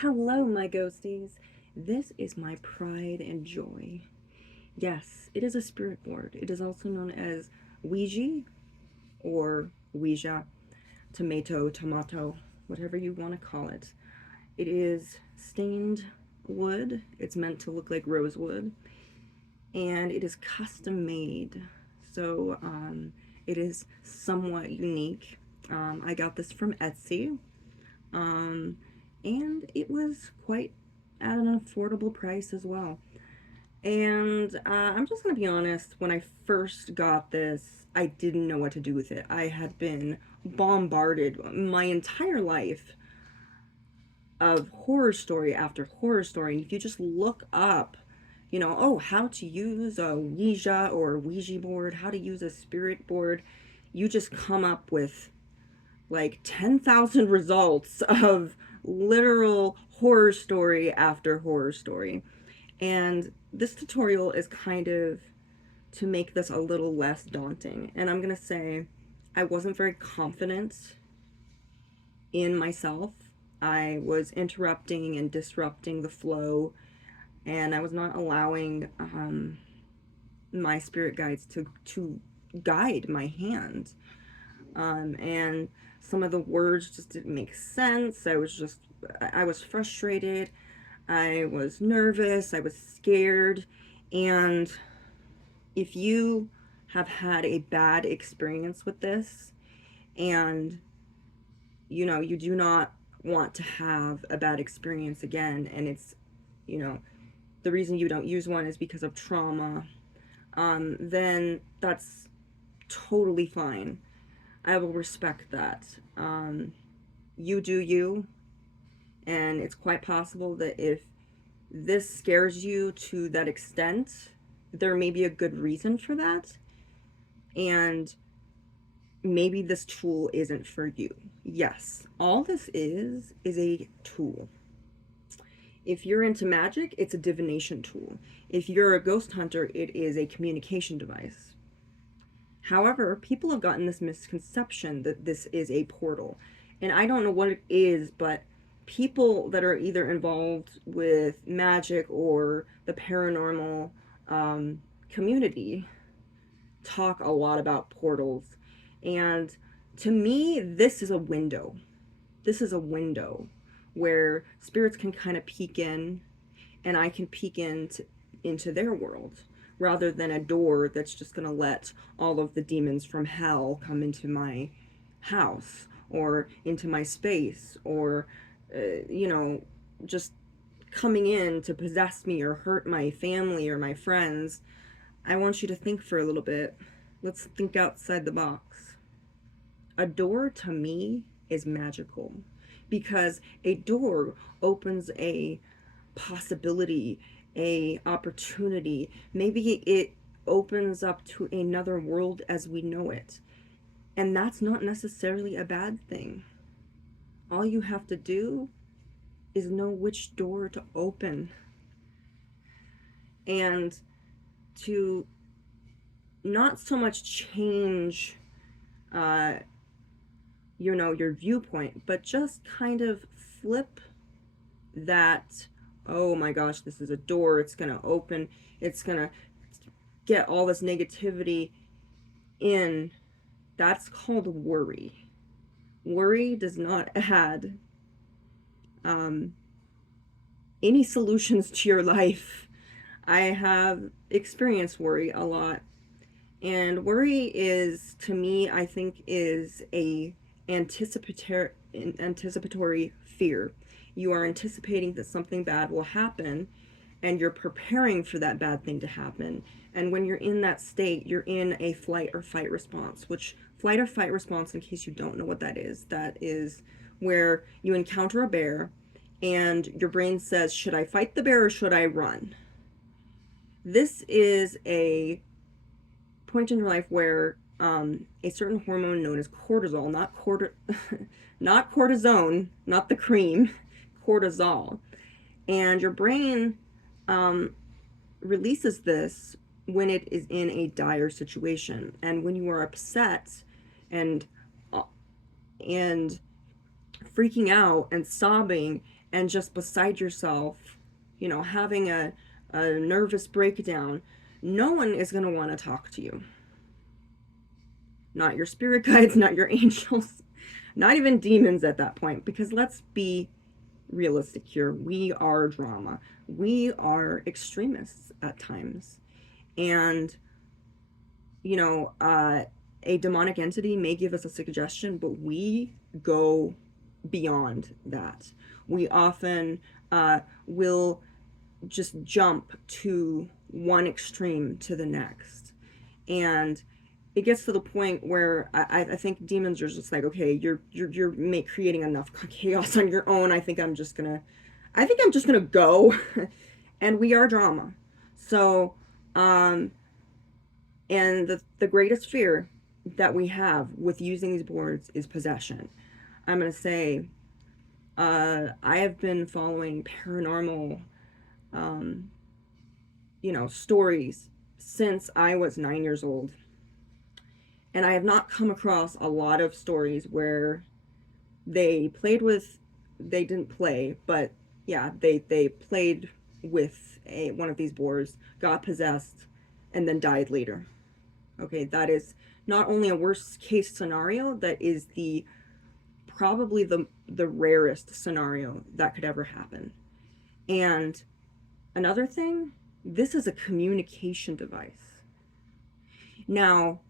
Hello, my ghosties. This is my pride and joy. Yes, it is a spirit board. It is also known as Ouija or Ouija, tomato, whatever you want to call it. It is stained wood. It's meant to look like rosewood, and it is custom made. So it is somewhat unique. I got this from Etsy. Um, and it was quite at an affordable price as well. And I'm just gonna be honest, when I first got this, I didn't know what to do with it. I had been bombarded my entire life of horror story after horror story. And if you just look up, oh, how to use a Ouija or a Ouija board, how to use a spirit board, you just come up with like 10,000 results of literal horror story after horror story. And this tutorial is kind of to make this a little less daunting. And I'm going to say I wasn't very confident in myself. I was interrupting and disrupting the flow, and I was not allowing my spirit guides to guide my hand. And some of the words just didn't make sense. I was frustrated. I was nervous. I was scared. And if you have had a bad experience with this and you do not want to have a bad experience again, and it's, the reason you don't use one is because of trauma, then that's totally fine. I will respect that. You do you, and it's quite possible that if this scares you to that extent, there may be a good reason for that, and maybe this tool isn't for you. Yes, all this is a tool. If you're into magic, it's a divination tool. If you're a ghost hunter, it is a communication device. However, people have gotten this misconception that this is a portal. And I don't know what it is, but people that are either involved with magic or the paranormal community talk a lot about portals. And to me, this is a window. This is a window where spirits can kind of peek in, and I can peek into their world, rather than a door that's just going to let all of the demons from hell come into my house or into my space, or just coming in to possess me or hurt my family or my friends. I want you to think for a little bit. Let's think outside the box. A door to me is magical because a door opens a possibility, a opportunity. Maybe it opens up to another world as we know it. And that's not necessarily a bad thing. All you have to do is know which door to open, and to not so much change your viewpoint, but just kind of flip that, oh my gosh, this is a door, it's gonna open, it's gonna get all this negativity in. That's called worry. Worry does not add any solutions to your life. I have experienced worry a lot, and worry is, to me, I think, is a anticipatory fear. You are anticipating that something bad will happen, and you're preparing for that bad thing to happen. And when you're in that state, you're in a flight or fight response, which flight or fight response, in case you don't know what that is where you encounter a bear and your brain says, should I fight the bear or should I run? This is a point in your life where a certain hormone known as cortisol, not cortisone, not the cream, cortisol, and your brain releases this when it is in a dire situation, and when you are upset and freaking out and sobbing and just beside yourself, you know, having a nervous breakdown, no one is going to want to talk to you. Not your spirit guides, not your angels, not even demons at that point, because let's be realistic here. We are drama. We are extremists at times. And, you know, a demonic entity may give us a suggestion, but we go beyond that. We often will just jump to one extreme to the next. And it gets to the point where I think demons are just like, okay, you're creating enough chaos on your own. I think I'm just gonna go. And we are drama. So and the greatest fear that we have with using these boards is possession. I'm gonna say I have been following paranormal stories since I was 9 years old. And I have not come across a lot of stories where they didn't play, but yeah, they played with one of these boars, got possessed, and then died later. Okay, that is not only a worst case scenario, that is probably the rarest scenario that could ever happen. And another thing, this is a communication device. Now,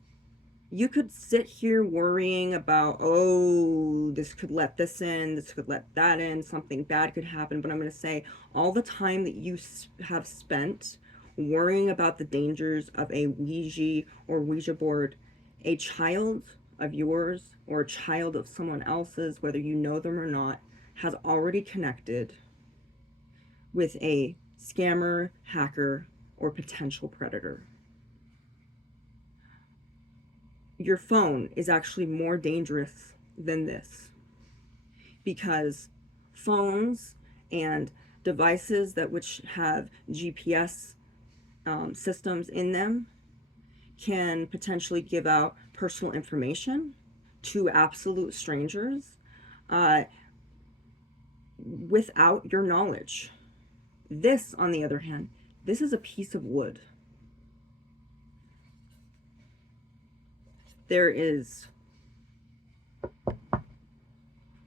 you could sit here worrying about, oh, this could let this in, this could let that in, something bad could happen. But I'm going to say all the time that you have spent worrying about the dangers of a Ouija or Ouija board, a child of yours or a child of someone else's, whether you know them or not, has already connected with a scammer, hacker, or potential predator. Your phone is actually more dangerous than this, because phones and devices which have GPS systems in them can potentially give out personal information to absolute strangers without your knowledge. This, on the other hand, this is a piece of wood. There is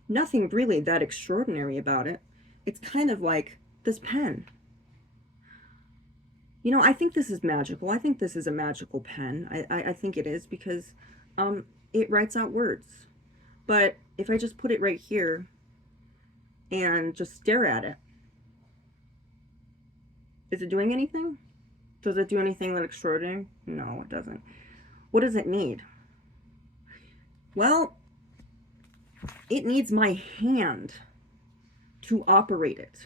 nothing really that extraordinary about it. It's kind of like this pen. You know, I think this is magical. I think this is a magical pen. I think it is, because it writes out words. But if I just put it right here and just stare at it, is it doing anything? Does it do anything that extraordinary? No, it doesn't. What does it need? Well, it needs my hand to operate it,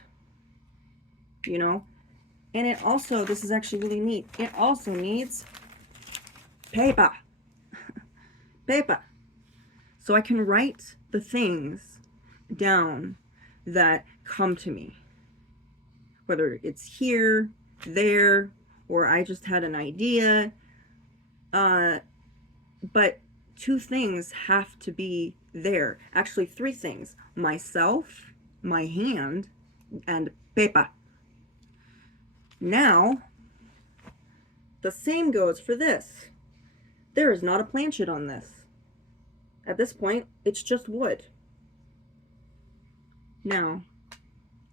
you know? And it also, this is actually really neat, it also needs paper. Paper. So I can write the things down that come to me. Whether it's here, there, or I just had an idea. But two things have to be there. Actually, three things. Myself, my hand, and paper. Now, the same goes for this. There is not a planchet on this. At this point, it's just wood. Now,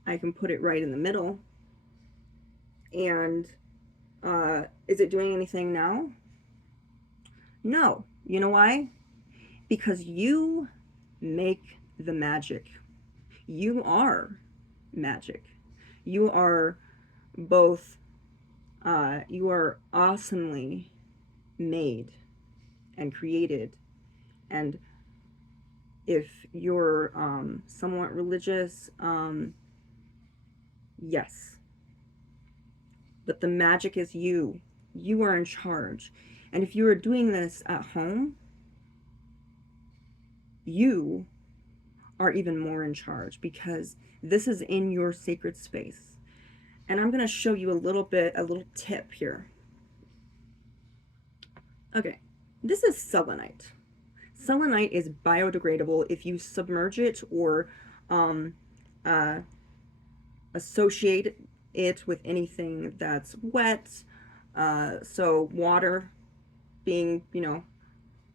I can put it right in the middle. And is it doing anything now? No. You know why? Because you make the magic. You are magic. You are both, you are awesomely made and created. And if you're somewhat religious, yes. But the magic is you. You are in charge. And if you are doing this at home, you are even more in charge, because this is in your sacred space. And I'm going to show you a little tip here. Okay, this is selenite. Selenite is biodegradable if you submerge it or associate it with anything that's wet. So water being,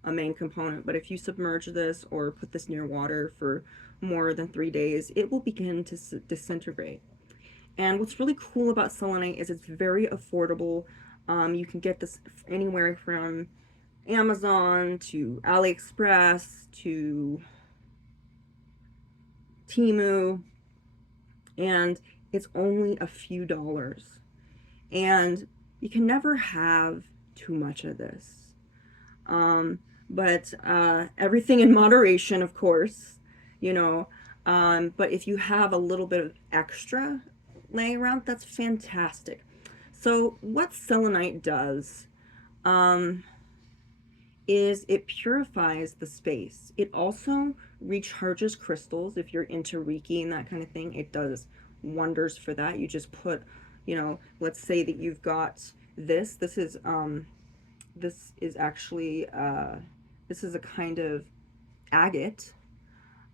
a main component. But if you submerge this or put this near water for more than 3 days, it will begin to disintegrate. And what's really cool about selenite is it's very affordable. You can get this anywhere from Amazon to AliExpress to Temu, and it's only a few dollars. And you can never have too much of this. But everything in moderation, of course, you know. But if you have a little bit of extra laying around, that's fantastic. So what selenite does is it purifies the space. It also recharges crystals. If you're into Reiki and that kind of thing, it does wonders for that. You just put, let's say that you've got this. This is actually this is a kind of agate,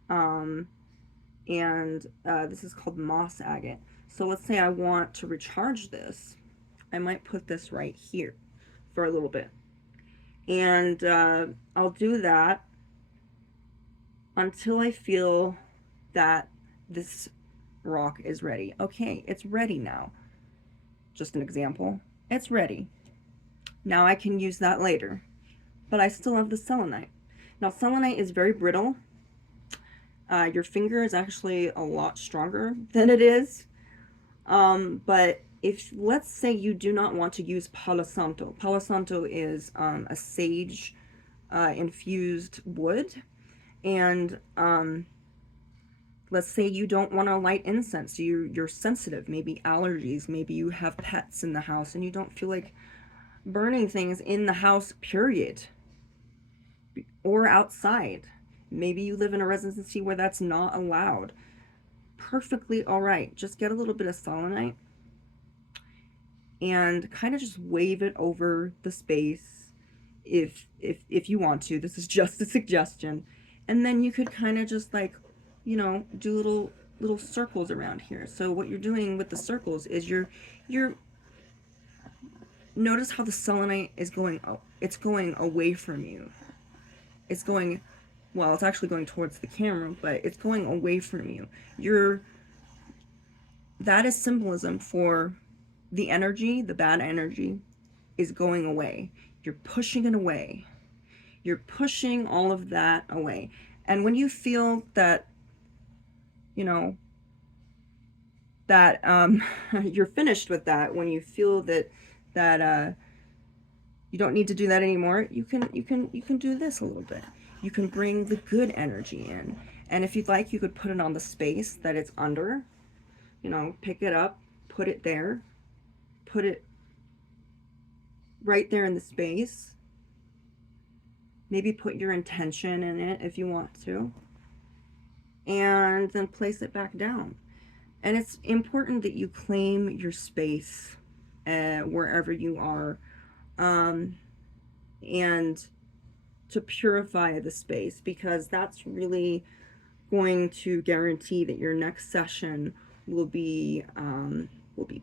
and this is called moss agate. So let's say I want to recharge this. I might put this right here for a little bit. And I'll do that until I feel that this rock is ready. Okay, it's ready now. Just an example. It's ready. Now I can use that later. But I still have the selenite. Now, selenite is very brittle. Your finger is actually a lot stronger than it is. But if, let's say, you do not want to use Palo Santo. Palo Santo is a sage infused wood. And let's say you don't want to light incense. You're sensitive, maybe allergies, maybe you have pets in the house and you don't feel like burning things in the house, period. Or outside. Maybe you live in a residency where that's not allowed. Perfectly all right. Just get a little bit of selenite and kind of just wave it over the space if you want to. This is just a suggestion. And then you could kind of just like, do little circles around here. So what you're doing with the circles is you're notice how the selenite is going, it's going away from you. It's going, well, it's actually going towards the camera, but it's going away from you. That is symbolism for the energy, the bad energy is going away. You're pushing it away. You're pushing all of that away. And when you feel that, that you're finished with that, when you feel that you don't need to do that anymore, you can do this a little bit. You can bring the good energy in. And if you'd like, you could put it on the space that it's under. Pick it up, put it there, put it right there in the space. Maybe put your intention in it if you want to. And then place it back down. And it's important that you claim your space wherever you are. And to purify the space, because that's really going to guarantee that your next session will be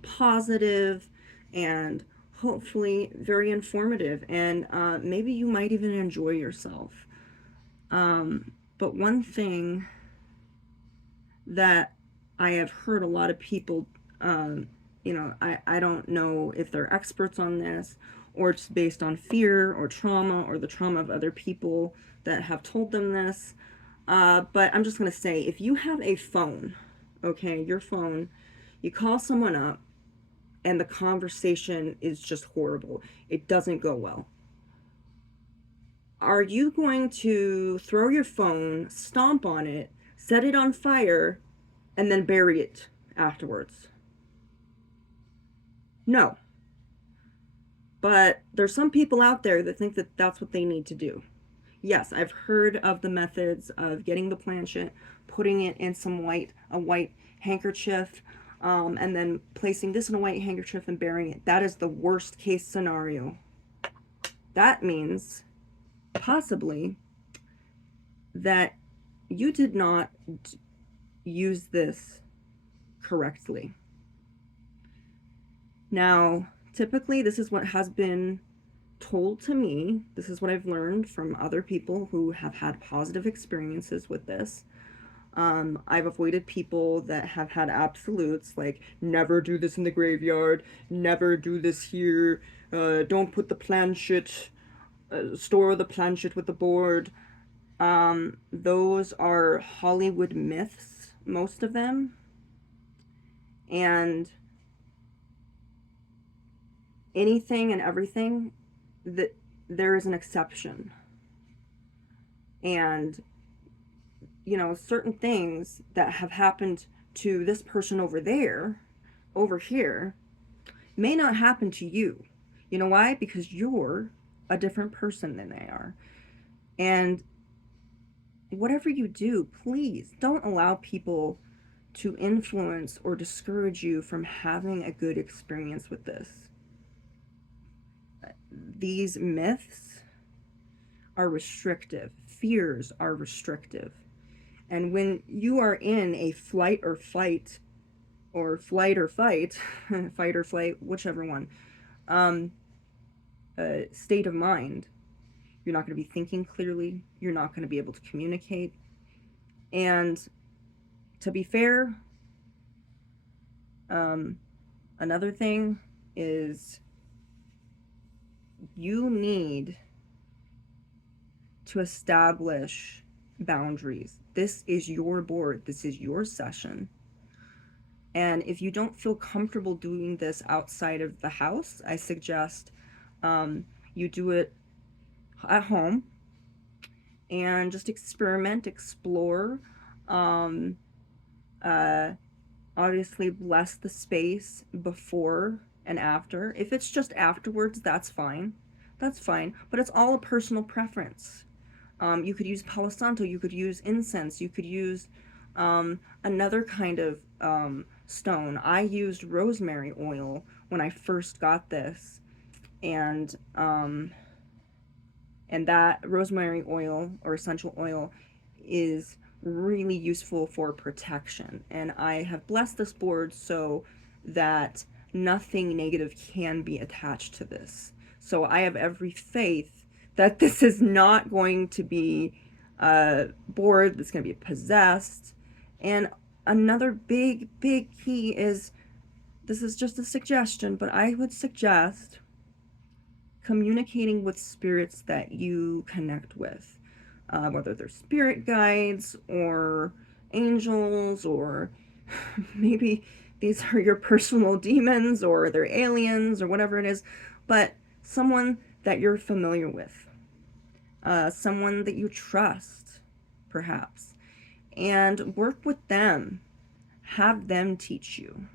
positive and hopefully very informative, and maybe you might even enjoy yourself. But one thing that I have heard a lot of people, I don't know if they're experts on this or it's based on fear or trauma or the trauma of other people that have told them this. But I'm just going to say, if you have a phone, okay, your phone, you call someone up and the conversation is just horrible. It doesn't go well. Are you going to throw your phone, stomp on it, set it on fire, and then bury it afterwards? No. But there's some people out there that think that that's what they need to do. Yes, I've heard of the methods of getting the planchette, putting it in a white handkerchief, and then placing this in a white handkerchief and burying it. That is the worst case scenario. That means possibly that you did not use this correctly. Now, typically, this is what has been told to me. This is what I've learned from other people who have had positive experiences with this. I've avoided people that have had absolutes like never do this in the graveyard, never do this here, don't put the planchette, store the planchette with the board. Those are Hollywood myths, most of them. And anything and everything, that there is an exception. And you know, certain things that have happened to this person over there, over here, may not happen to you. You know why? Because you're a different person than they are. And whatever you do, please don't allow people to influence or discourage you from having a good experience with this. These myths are restrictive, fears are restrictive. And when you are in a flight or fight, or flight or fight, fight or flight, whichever one, state of mind, you're not going to be thinking clearly. You're not going to be able to communicate. And to be fair, another thing is you need to establish boundaries. This is your board. This is your session. And if you don't feel comfortable doing this outside of the house, I suggest you do it at home and just experiment, explore. Obviously, bless the space before and after. If it's just afterwards, that's fine. That's fine. But it's all a personal preference. You could use Palo Santo, you could use incense, you could use another kind of stone. I used rosemary oil when I first got this, and that rosemary oil or essential oil is really useful for protection. And I have blessed this board so that nothing negative can be attached to this. So I have every faith that this is not going to be a board that's going to be possessed. And another big key is, this is just a suggestion, but I would suggest communicating with spirits that you connect with, whether they're spirit guides or angels, or maybe these are your personal demons or they're aliens or whatever it is, but someone that you're familiar with, someone that you trust, perhaps, and work with them. Have them teach you.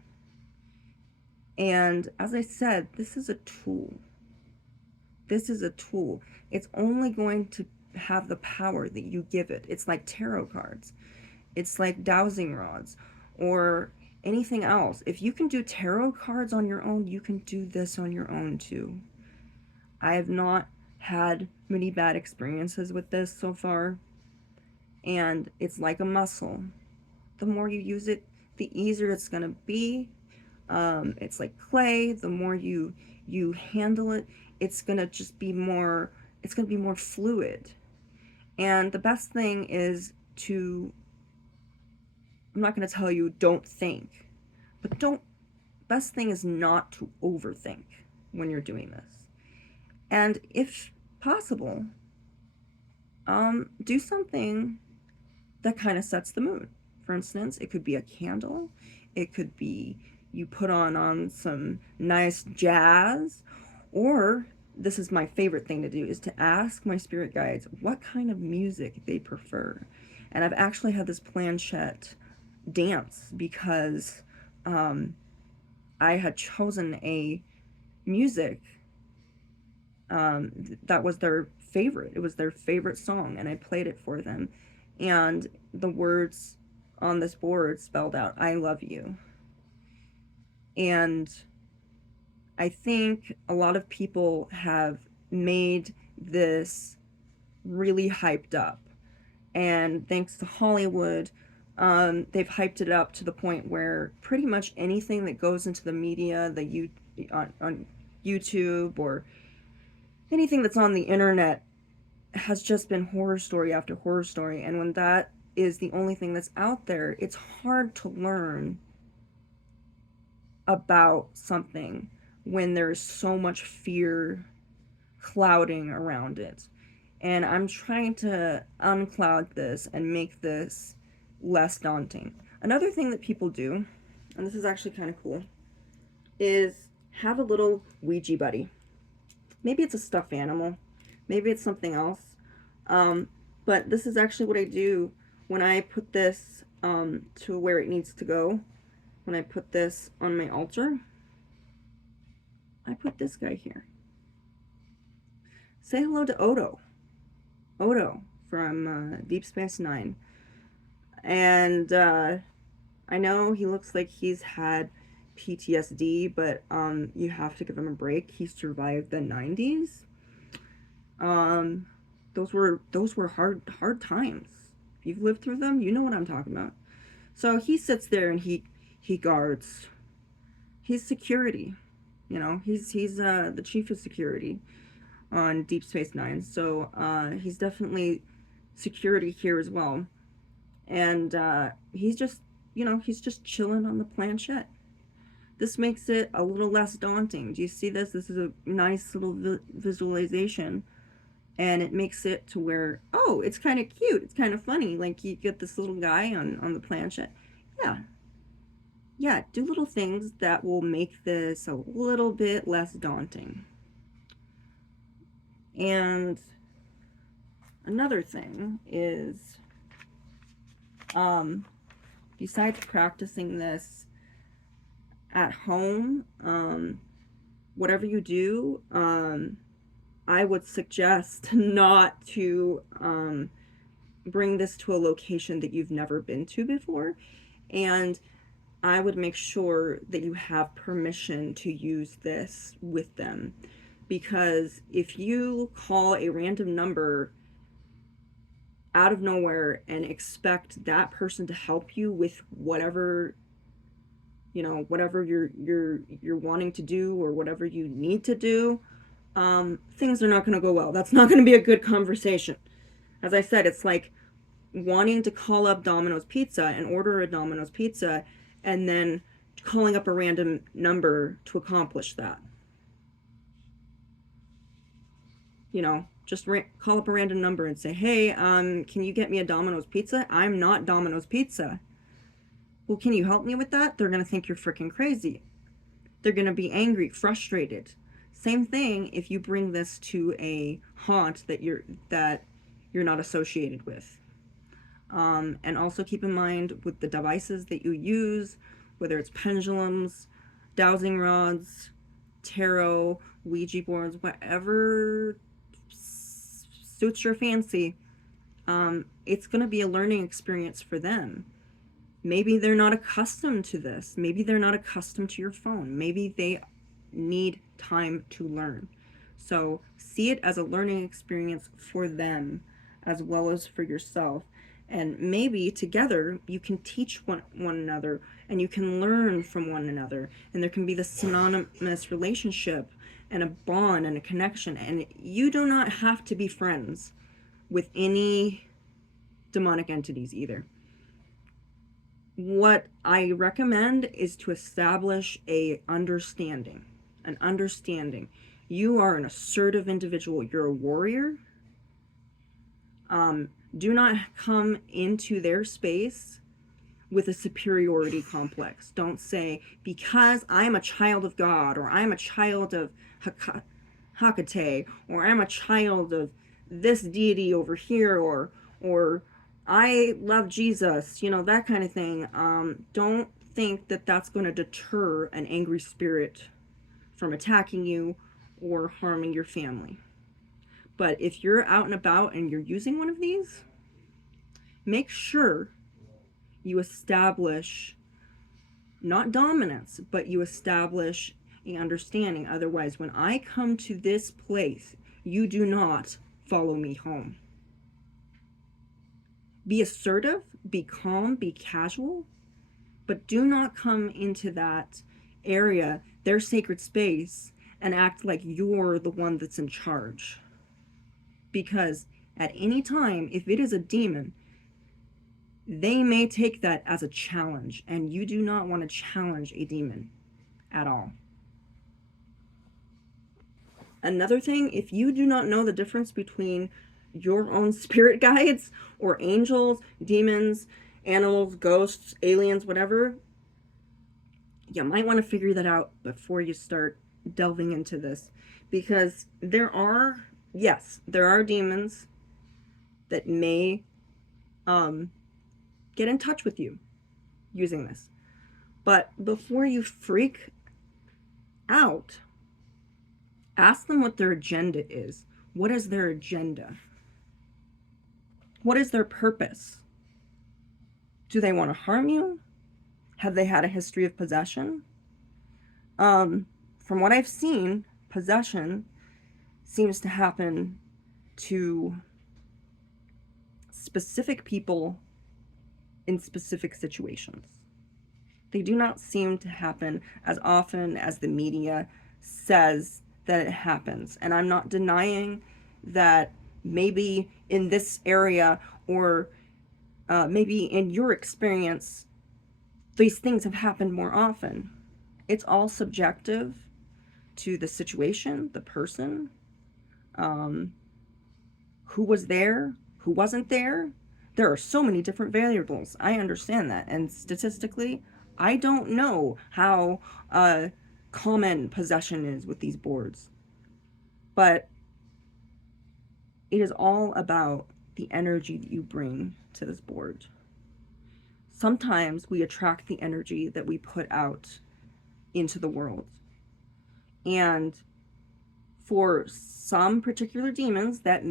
And as I said, this is a tool. This is a tool. It's only going to have the power that you give it. It's like tarot cards. It's like dowsing rods or anything else. If you can do tarot cards on your own, you can do this on your own too. I have not had many bad experiences with this so far. And it's like a muscle. The more you use it, the easier it's going to be. It's like clay. The more you handle it, it's going to just be more, it's going to be more fluid. And the best thing is to, I'm not going to tell you don't think, but best thing is not to overthink when you're doing this. And if possible, do something that kind of sets the mood. For instance, it could be a candle. It could be you put on some nice jazz, or this is my favorite thing to do, is to ask my spirit guides what kind of music they prefer. And I've actually had this planchette dance because I had chosen a music that was their favorite. It was their favorite song, and I played it for them. And the words on this board spelled out, "I love you." And I think a lot of people have made this really hyped up. And thanks to Hollywood, They've hyped it up to the point where pretty much anything that goes into the media, on YouTube or anything that's on the internet has just been horror story after horror story. And when that is the only thing that's out there, it's hard to learn about something when there's so much fear clouding around it. And I'm trying to uncloud this and make this less daunting. Another thing that people do, and this is actually kind of cool, is have a little Ouija buddy. Maybe it's a stuffed animal, maybe it's something else. But this is actually what I do when I put this to where it needs to go. When I put this on my altar, I put this guy here. Say hello to Odo. Odo from Deep Space Nine. And I know he looks like he's had PTSD, but you have to give him a break. He survived the 90s. Those were hard times. If you've lived through them, you know what I'm talking about. So he sits there and he guards. He's security. You know, he's the chief of security on Deep Space Nine. So he's definitely security here as well. And he's just chilling on the planchette. This makes it a little less daunting. Do you see this? This is a nice little visualization. And it makes it to where, oh, it's kind of cute. It's kind of funny. Like, you get this little guy on the planchette. Yeah. Yeah, do little things that will make this a little bit less daunting. And another thing is, besides practicing this at home, whatever you do, I would suggest not to bring this to a location that you've never been to before. And I would make sure that you have permission to use this with them. Because if you call a random number out of nowhere and expect that person to help you with whatever whatever you're wanting to do or whatever you need to do, things are not going to go well. That's not going to be a good conversation. As I said, it's like wanting to call up Domino's Pizza and order a Domino's Pizza and then calling up a random number to accomplish that. Just call up a random number and say, hey, can you get me a Domino's Pizza? I'm not Domino's Pizza. Well, can you help me with that? They're going to think you're freaking crazy. They're going to be angry, frustrated. Same thing if you bring this to a haunt that you're not associated with. And also keep in mind with the devices that you use, whether it's pendulums, dowsing rods, tarot, Ouija boards, whatever suits your fancy, it's going to be a learning experience for them. Maybe they're not accustomed to this. Maybe they're not accustomed to your phone. Maybe they need time to learn. So see it as a learning experience for them as well as for yourself. And maybe together you can teach one another and you can learn from one another. And there can be this synonymous relationship and a bond and a connection. And you do not have to be friends with any demonic entities either. What I recommend is to establish an understanding. You are an assertive individual. You're a warrior. Do not come into their space with a superiority complex. Don't say, because I'm a child of God, or I'm a child of Hecate, or I'm a child of this deity over here, or I love Jesus, that kind of thing. Don't think that that's going to deter an angry spirit from attacking you or harming your family. But if you're out and about and you're using one of these, make sure you establish not dominance, but you establish an understanding. Otherwise, when I come to this place, you do not follow me home. Be assertive, be calm, be casual, but do not come into that area, their sacred space, and act like you're the one that's in charge. Because at any time, if it is a demon, they may take that as a challenge, and you do not want to challenge a demon at all. Another thing, if you do not know the difference between your own spirit guides or angels, demons, animals, ghosts, aliens, whatever, you might want to figure that out before you start delving into this. Because yes, there are demons that may get in touch with you using this. But before you freak out, ask them what their agenda is. What is their agenda? What is their purpose? Do they want to harm you? Have they had a history of possession? From what I've seen, possession seems to happen to specific people in specific situations. They do not seem to happen as often as the media says that it happens. And I'm not denying that maybe in this area or maybe in your experience, these things have happened more often. It's all subjective to the situation, the person, who was there, who wasn't there. There are so many different variables. I understand that. And statistically, I don't know how common possession is with these boards. But it is all about the energy that you bring to this board. Sometimes we attract the energy that we put out into the world. And for some particular demons, that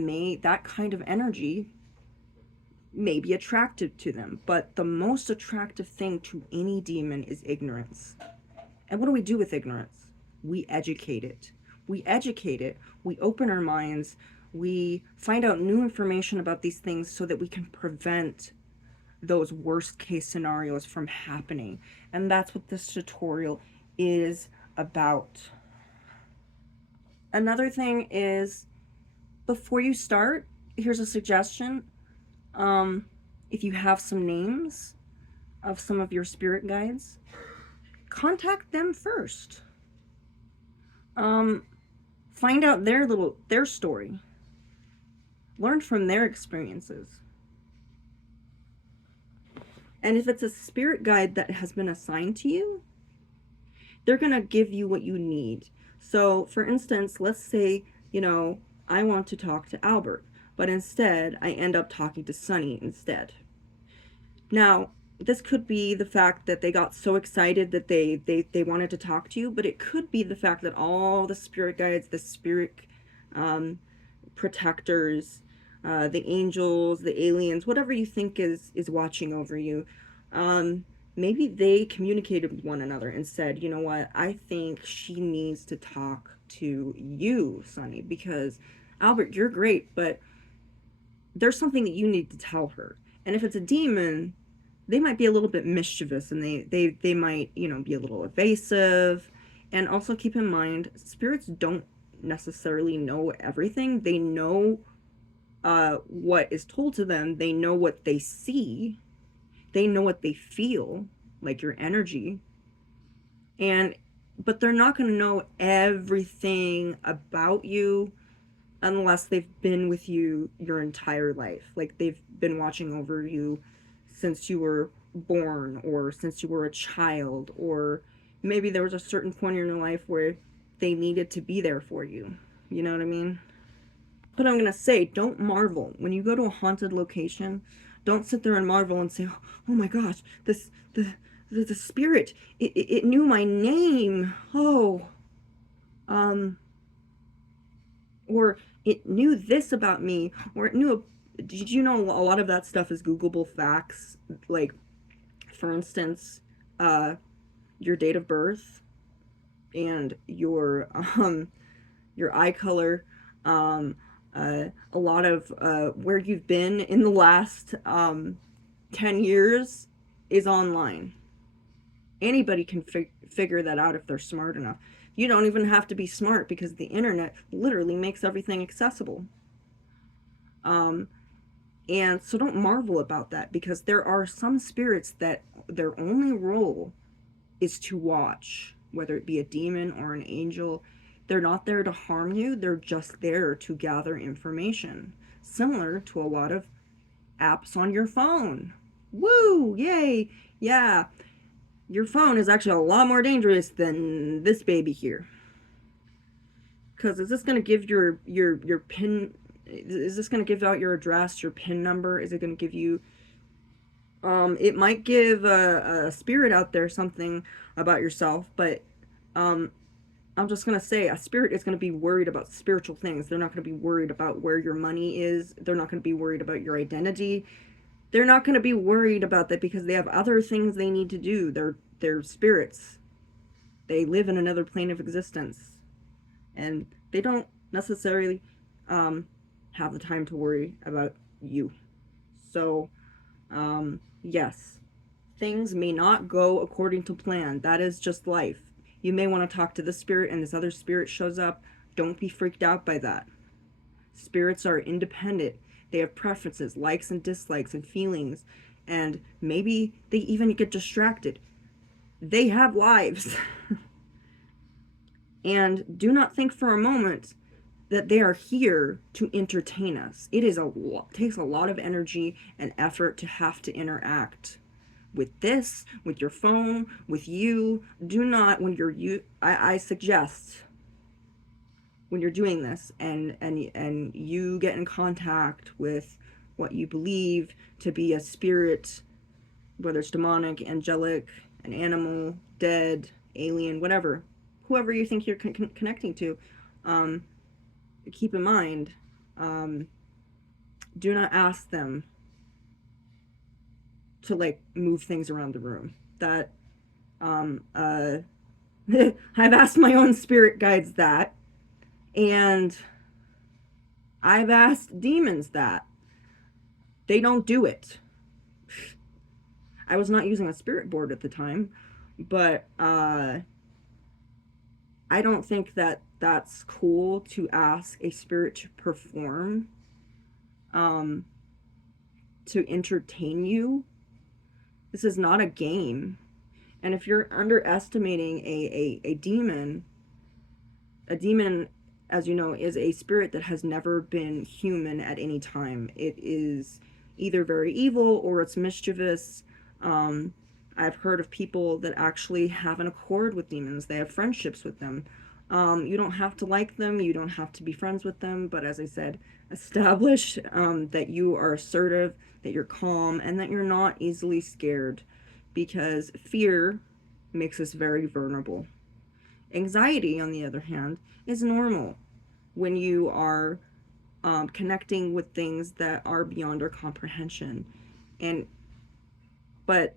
kind of energy may be attractive to them. But the most attractive thing to any demon is ignorance. And what do we do with ignorance? We educate it. We educate it. We open our minds. We find out new information about these things so that we can prevent those worst case scenarios from happening. And that's what this tutorial is about. Another thing is, before you start, here's a suggestion. If you have some names of some of your spirit guides, contact them first. Find out their story. Learn from their experiences. And if it's a spirit guide that has been assigned to you, they're going to give you what you need. So, for instance, let's say, I want to talk to Albert, but instead I end up talking to Sunny instead. Now, this could be the fact that they got so excited that they wanted to talk to you, but it could be the fact that all the spirit guides, the spirit protectors, the angels, the aliens, whatever you think is watching over you, maybe they communicated with one another and said, you know what, I think she needs to talk to you, Sunny, because Albert, you're great, but there's something that you need to tell her. And if it's a demon, they might be a little bit mischievous, and they might, be a little evasive. And also keep in mind, spirits don't necessarily know everything. They know what is told to them. They know what they see. They know what they feel, like your energy. But they're not going to know everything about you unless they've been with you your entire life. Like they've been watching over you since you were born, or since you were a child, or maybe there was a certain point in your life where they needed to be there for you. You know what I mean? But I'm going to say, don't marvel. When you go to a haunted location, don't sit there and marvel and say, oh my gosh, the spirit, it knew my name. Oh, or it knew this about me, or it knew did you know a lot of that stuff is Googleable facts? Like, for instance, your date of birth and your eye color, A lot of where you've been in the last 10 years is online. Anybody can figure that out if they're smart enough. You don't even have to be smart because the internet literally makes everything accessible. Um, and so don't marvel about that, because there are some spirits that their only role is to watch, whether it be a demon or an angel. They're not there to harm you, they're just there to gather information, similar to a lot of apps on your phone. Woo! Yay! Yeah, your phone is actually a lot more dangerous than this baby here. Because is this going to give your pin? Is this going to give out your address, your pin number? Is it going to give you? It might give a spirit out there something about yourself, but um, I'm just gonna say a spirit is gonna be worried about spiritual things. They're not gonna be worried about where your money is. They're not gonna be worried about your identity. They're not gonna be worried about that because they have other things they need to do. They're spirits. They live in another plane of existence, and they don't necessarily have the time to worry about you. So, yes, things may not go according to plan. That is just life. You may want to talk to this spirit and this other spirit shows up. Don't be freaked out by that. Spirits are independent. They have preferences, likes and dislikes, and feelings. And maybe they even get distracted. They have lives. And do not think for a moment that they are here to entertain us. It takes a lot of energy and effort to have to interact with this, with your phone, with you. Do not, when I suggest when you're doing this and you get in contact with what you believe to be a spirit, whether it's demonic, angelic, an animal, dead, alien, whatever, whoever you think you're connecting to, um, keep in mind, um, do not ask them to like move things around the room. That um, uh, I've asked my own spirit guides that, and I've asked demons that. They don't do it. I was not using a spirit board at the time, but I don't think that that's cool to ask a spirit to perform, um, to entertain you. This is not a game. And if you're underestimating a demon, a demon, as you know, is a spirit that has never been human at any time. It is either very evil or it's mischievous. Um, I've heard of people that actually have an accord with demons. They have friendships with them. You don't have to like them. You don't have to be friends with them. But as I said, establish that you are assertive, that you're calm, and that you're not easily scared, because fear makes us very vulnerable. Anxiety, on the other hand, is normal when you are connecting with things that are beyond our comprehension. And but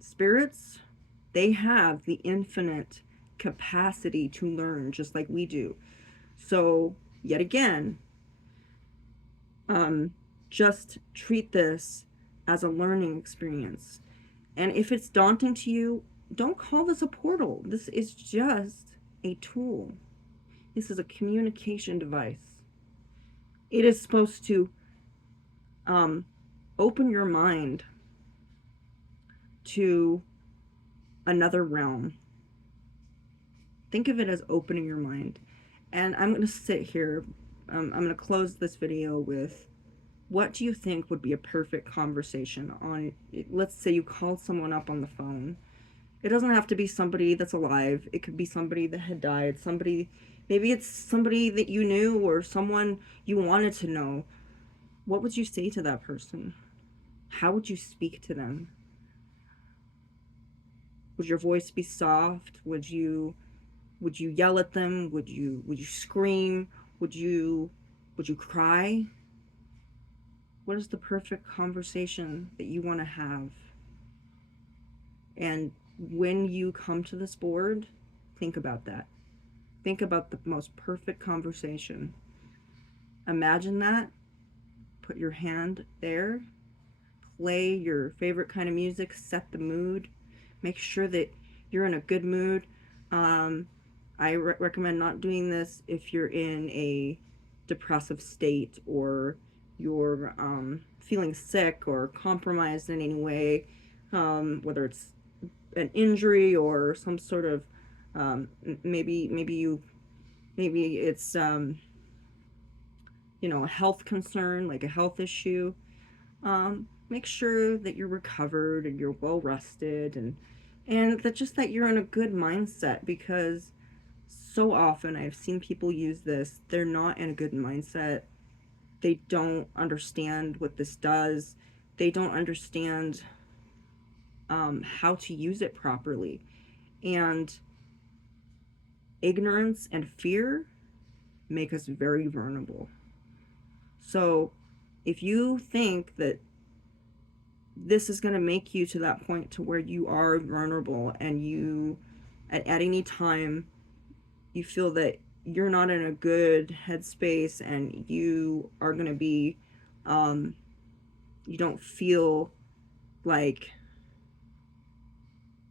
spirits, they have the infinite capacity to learn just like we do. So yet again, um, just treat this as a learning experience. And if it's daunting to you, don't call this a portal. This is just a tool. This is a communication device. It is supposed to um, open your mind to another realm. Think of it as opening your mind. And I'm going to sit here. I'm going to close this video with, what do you think would be a perfect conversation on, let's say you called someone up on the phone. It doesn't have to be somebody that's alive. It could be somebody that had died. Maybe it's somebody that you knew or someone you wanted to know. What would you say to that person? How would you speak to them? Would your voice be soft? Would you yell at them? Would you scream? Would you cry? What is the perfect conversation that you want to have? And when you come to this board, think about that. Think about the most perfect conversation. Imagine that. Put your hand there. Play your favorite kind of music. Set the mood. Make sure that you're in a good mood. Um, I recommend not doing this if you're in a depressive state or you're feeling sick or compromised in any way, whether it's an injury or some sort of maybe it's a health concern, like a health issue. Make sure that you're recovered and you're well rested, and that just that you're in a good mindset, because so often I've seen people use this. They're not in a good mindset. They don't understand what this does. They don't understand how to use it properly. And ignorance and fear make us very vulnerable. So if you think that this is going to make you to that point to where you are vulnerable, and you at any time you feel that you're not in a good headspace, and you are going to be you don't feel like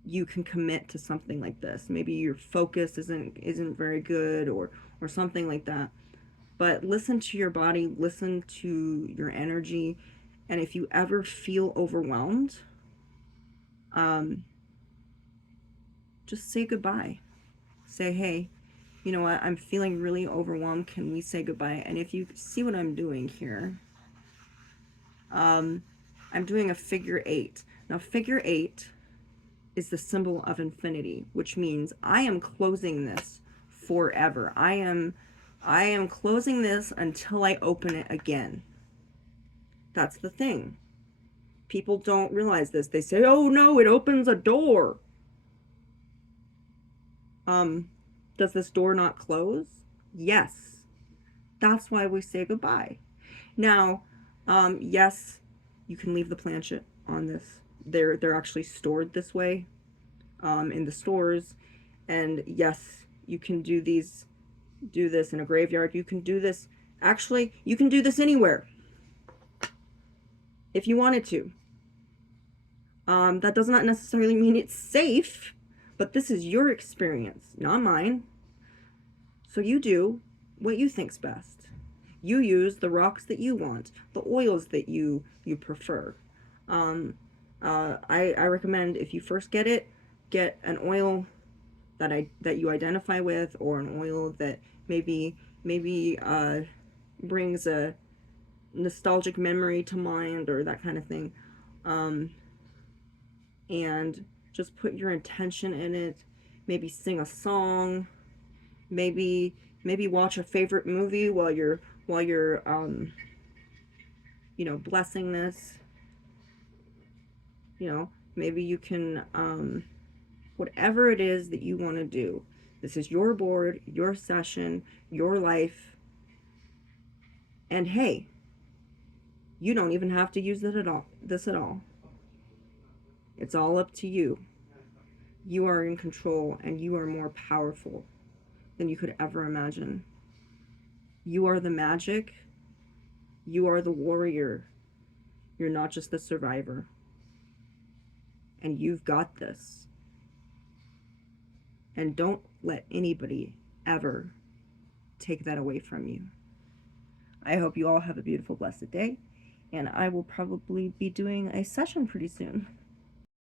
you can commit to something like this, maybe your focus isn't very good, or something like that. But listen to your body, listen to your energy, and if you ever feel overwhelmed, um, just say goodbye. Say, hey, you know what, I'm feeling really overwhelmed. Can we say goodbye? And if you see what I'm doing here, I'm doing a figure eight. Now, figure eight is the symbol of infinity, which means I am closing this forever. I am closing this until I open it again. That's the thing. People don't realize this. They say, "Oh no, it opens a door." Does this door not close? Yes. That's why we say goodbye. Now, yes, you can leave the planchette on this. They're actually stored this way, in the stores. And yes, you can do this in a graveyard. You can do this. Actually, you can do this anywhere if you wanted to. That does not necessarily mean it's safe, but this is your experience, not mine. So you do what you think's best. You use the rocks that you want, the oils that you prefer. Um, I recommend, if you first get it, get an oil that you identify with, or an oil that maybe brings a nostalgic memory to mind, or that kind of thing. And just put your intention in it. Maybe sing a song. Maybe watch a favorite movie while you're blessing this. Maybe you can whatever it is that you want to do. This is your board, your session, your life. And hey, you don't even have to use it at all. This at all. It's all up to you. You are in control, and you are more powerful than you could ever imagine. You are the magic. You are the warrior. You're not just the survivor. And you've got this. And don't let anybody ever take that away from you. I hope you all have a beautiful, blessed day. And I will probably be doing a session pretty soon.